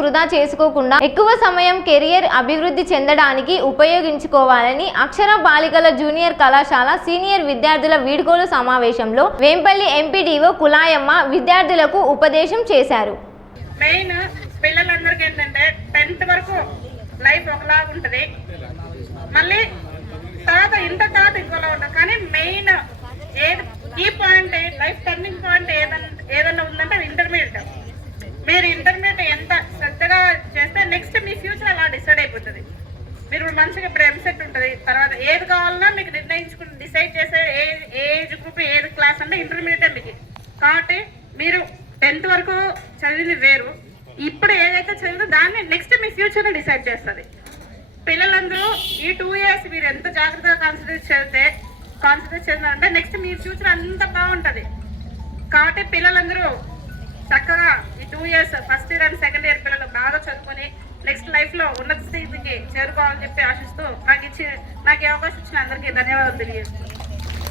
వృధా చేసుకోకుండా ఎక్కువ సమయం కెరియర్ అభివృద్ధి చెందడానికి ఉపయోగించుకోవాలని అక్షర బాలికల జూనియర్ కళాశాల సీనియర్ విద్యార్థుల వీడ్కోలు సమావేశంలో వేంపల్లి ఎంపీడీఓ కులాయమ్మ విద్యార్థులకు ఉపదేశం చేశారు. మెయిన్ పిల్లలందరికీ ఏంటంటే టెన్త్ వరకు లైఫ్ ఒకలా ఉంటుంది. మళ్ళీ తర్వాత ఇంత తర్వాత ఇంకోలా ఉంటుంది కానీ మెయిన్ ఏది ఈ పాయింట్ లైఫ్ టర్నింగ్ పాయింట్ ఏదన్నా ఏదన్నా ఉందంటే అది ఇంటర్మీడియట్ మీరు ఇంటర్మీడియట్ ఎంత శ్రద్ధగా చేస్తే నెక్స్ట్ మీ ఫ్యూచర్ అలా ఉంటుంది. మీరు ఇప్పుడు మంచిగా ఇప్పుడు ఎంసెట్ ఉంటుంది. తర్వాత ఏది కావాలన్నా మీకు నిర్ణయించుకుని డిసైడ్ చేసే ఏ ఏజ్ గ్రూప్ ఏది క్లాస్ అంటే ఇంటర్మీడియట్ మీకు. కాబట్టి మీరు టెన్త్ వరకు చదివింది వేరు. ఇప్పుడు ఏదైతే చదివిందో దాన్ని నెక్స్ట్ మీ ఫ్యూచర్ని డిసైడ్ చేస్తుంది. పిల్లలందరూ ఈ టూ ఇయర్స్ మీరు ఎంత జాగ్రత్తగా కాన్సన్ట్రేట్ చేస్తే కాన్సన్ట్రేట్ చేస్తారంటే నెక్స్ట్ మీ ఫ్యూచర్ అంత బాగుంటుంది. కాబట్టి పిల్లలందరూ చక్కగా ఈ two years first year and second year పిల్లలు బాగా చదువుకొని నెక్స్ట్ లైఫ్లో ఉన్నత స్థితికి చేరుకోవాలని చెప్పి ఆశిస్తూ నాకు ఇచ్చి నాకు ఈ అవకాశం ఇచ్చిన అందరికీ ధన్యవాదాలు తెలియజేస్తున్నాను.